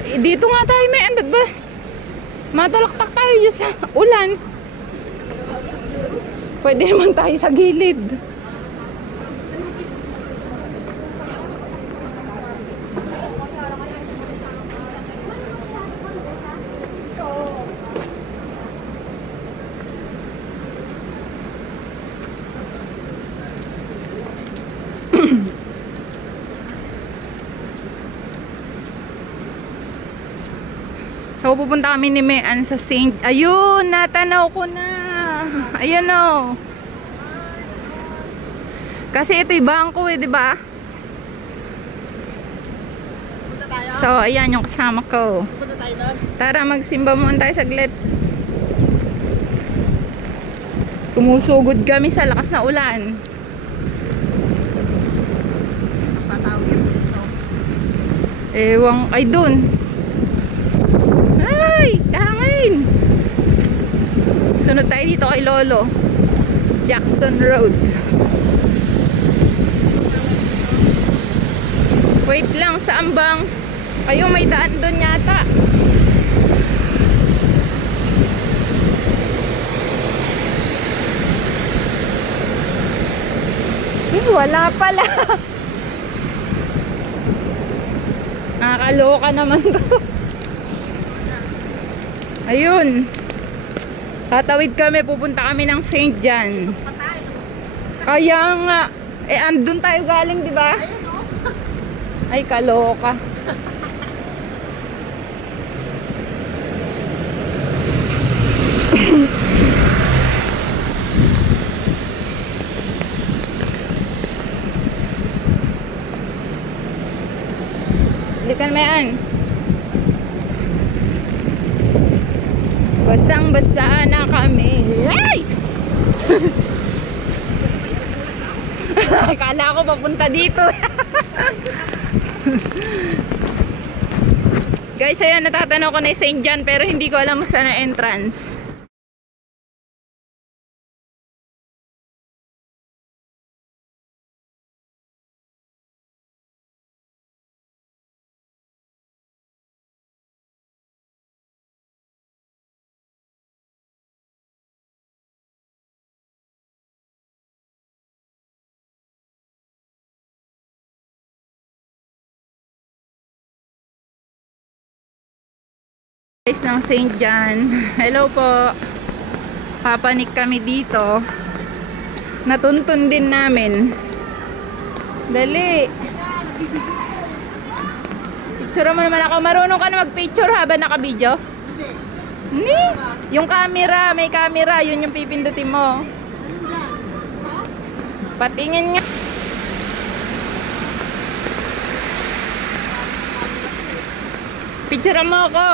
Dito nga tayo may andad ba? Matalaktak tayo dyan sa ulan. Pwede naman tayo sa gilid. So pupunta kami ni Mean sa Saint. Ayun, natanaw ko na. Ayun o. Kasi ito'y bangko eh, di ba? So ayan yung kasama ko. Tara, magsimba muna tayo saglit. Kumusugod kami sa lakas na ulan. Ewang, ay dun. Ay, hangin. Sunod tayo dito kay Lolo. Jackson Road. Wait lang, saan bang? Ayun, may daan doon yata. Wala pala. Nakakaloka naman to. Ayun. Tatawid kami, pupunta kami ng St. John. Kaya nga, eh andun tayo galing, di ba? Ay, kaloka. Likan Mean. Basang-basa na kami. Ay! Akala ko papunta dito. Guys, ayan, natatanaw ko na yung St. John pero hindi ko alam saan ang entrance. Guys ng St. John. Hello po. Papanik kami dito. Natuntun din namin. Dali. Picture mo naman ako. Marunong ka na mag-picture habang naka-video? Hindi. Yung camera, may camera, yun yung pipindutin mo. Patingin nga. Picture mo ako.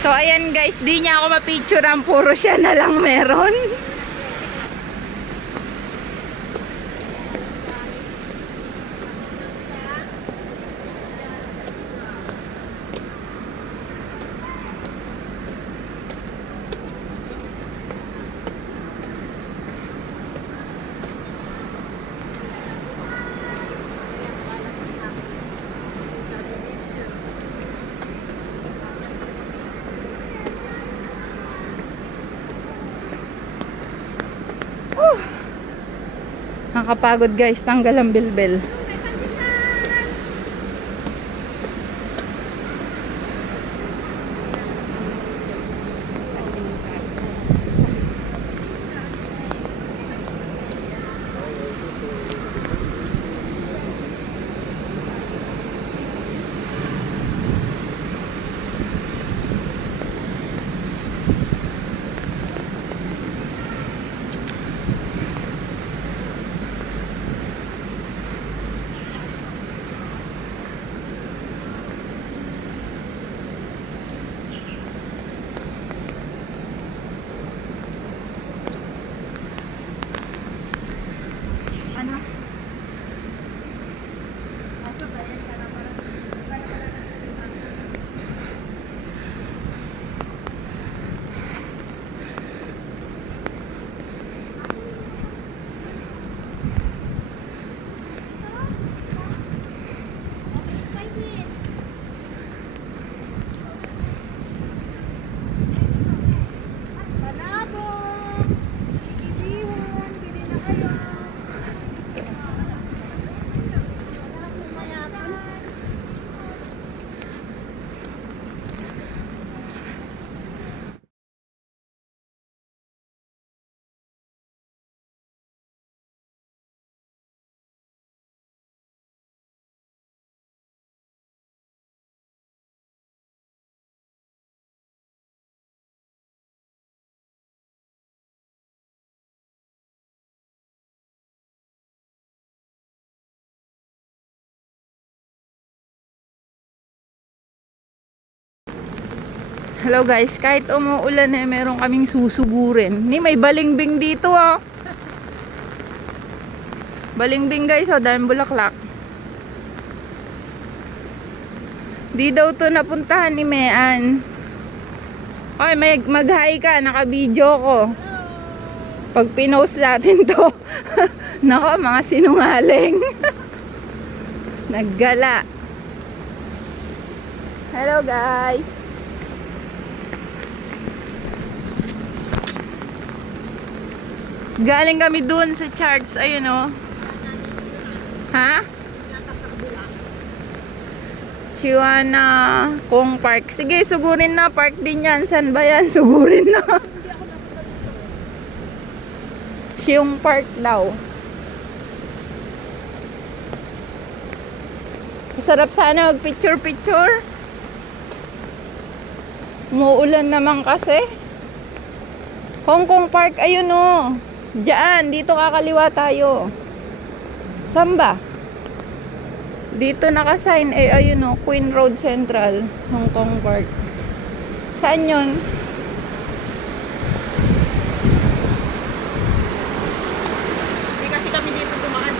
So ayan guys, di niya ako mapicturean, puro siya na lang meron. Nakakapagod guys, tanggal ang bilbil. Hello guys, kahit umuulan eh, meron kaming susugurin. Ni may balingbing dito ah. Balingbing guys, oh, daming bulaklak. Di daw to napuntahan ni Mean. Oy, mag-hi ka, naka-video ko. Pag pinost natin to. Nako, mga sinungaling. Naggala. Hello guys. Galing kami dun sa charts, ayun o. Ha? Chiwana Kong Park. Sige, sugurin na. Park din yan. San ba yan? Sugurin na. Siyong Park daw. Sarap sana mag-picture-picture. Umuulan naman kasi. Hong Kong Park, ayun o. Diyan, dito kakaliwa tayo. Saan ba? Dito nakasign, eh ayun o, Queen Road Central, Hong Kong Park. Saan yun? Hindi kasi kami dito dumaan.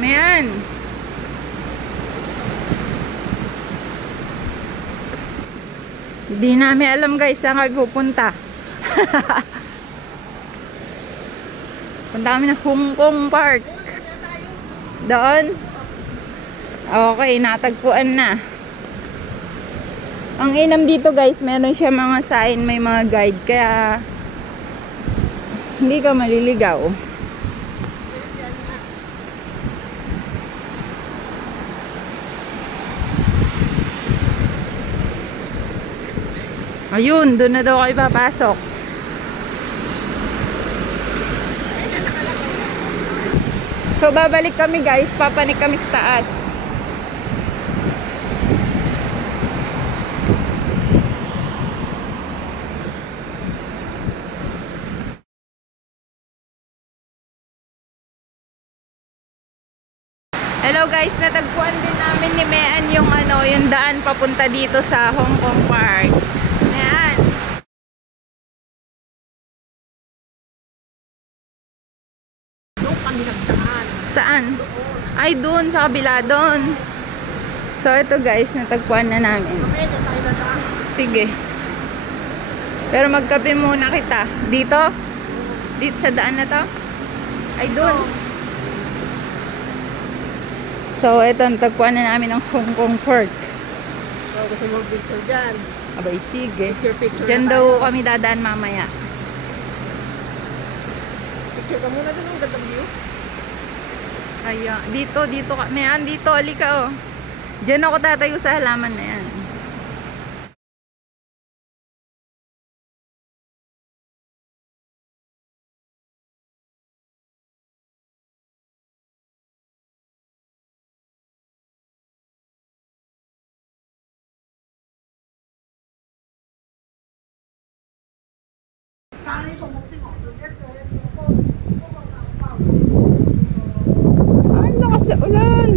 Mayan. Hindi namin alam guys saan kami pupunta. Punta kami na Hong Kong Park. Doon? Okay, natagpuan na. Ang inam dito guys, meron siya mga sign, may mga guide, kaya hindi ka maliligaw. Ayun, doon na daw kayo papasok. So, babalik kami guys. Papanik kami sa taas. Hello guys, natagpuan din namin ni Mean yung yung daan papunta dito sa Hong Kong Park. Ayan. Doon kami nagdaan. Saan? Ay, doon sa kabila doon. So ito guys, natagpuan na namin. Medyo tayo nadaan. Sige. Pero magkape muna kita. Dito? Dito sa daan na to? Ay, doon. So ito, natagpuan na namin ang Hong Kong Park. So, gusto mo picture dyan. Abay, sige. Picture Diyan na daw tayo. kami dadaan mamaya. Picture ka muna doon. Ang gandang view. Kaya, dito ka. Mayan, dito, alika oh. Diyan ako tatayo sa halaman na yan. Ang lakas sa ulan.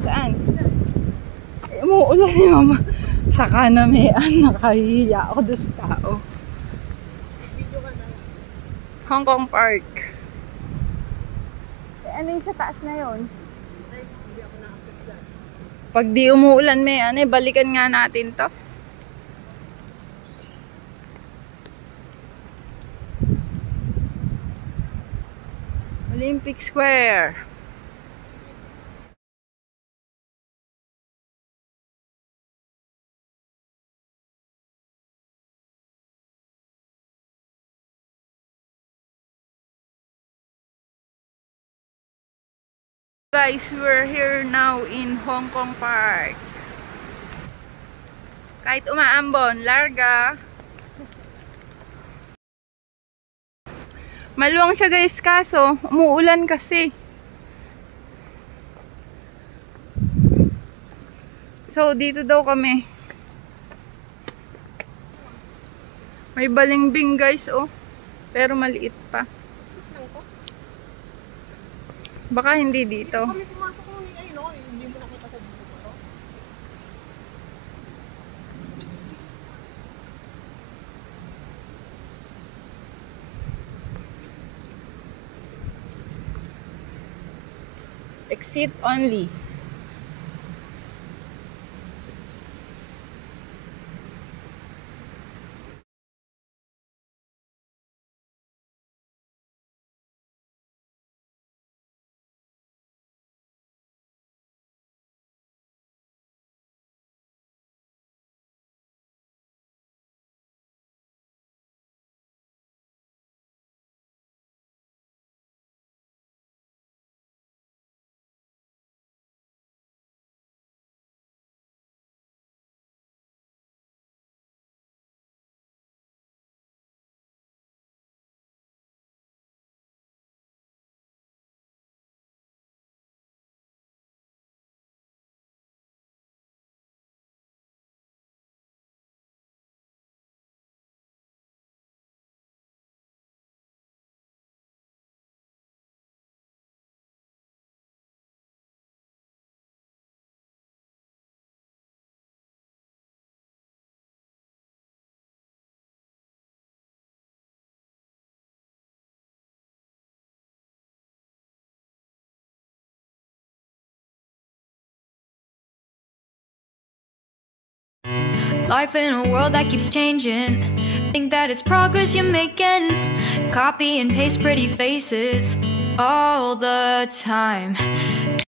Saan? Umuulan ni mama. Saka na nakahiya ako doon sa tao. Hong Kong Park. Ano yung sa taas na yun? Pag di umuulan balikan nga natin to. Olympic Square. Guys, we're here now in Hong Kong Park. Kahit umaambon, larga. Maluwang siya guys, kaso umuulan kasi. So, dito daw kami. May balingbing guys, oh. Pero maliit pa. Baka hindi dito. Kami pumasok ko ni ay no, hindi mo nakita sa dito pa to. Exit only. Life in a world that keeps changing. Think that it's progress you're making. Copy and paste pretty faces all the time.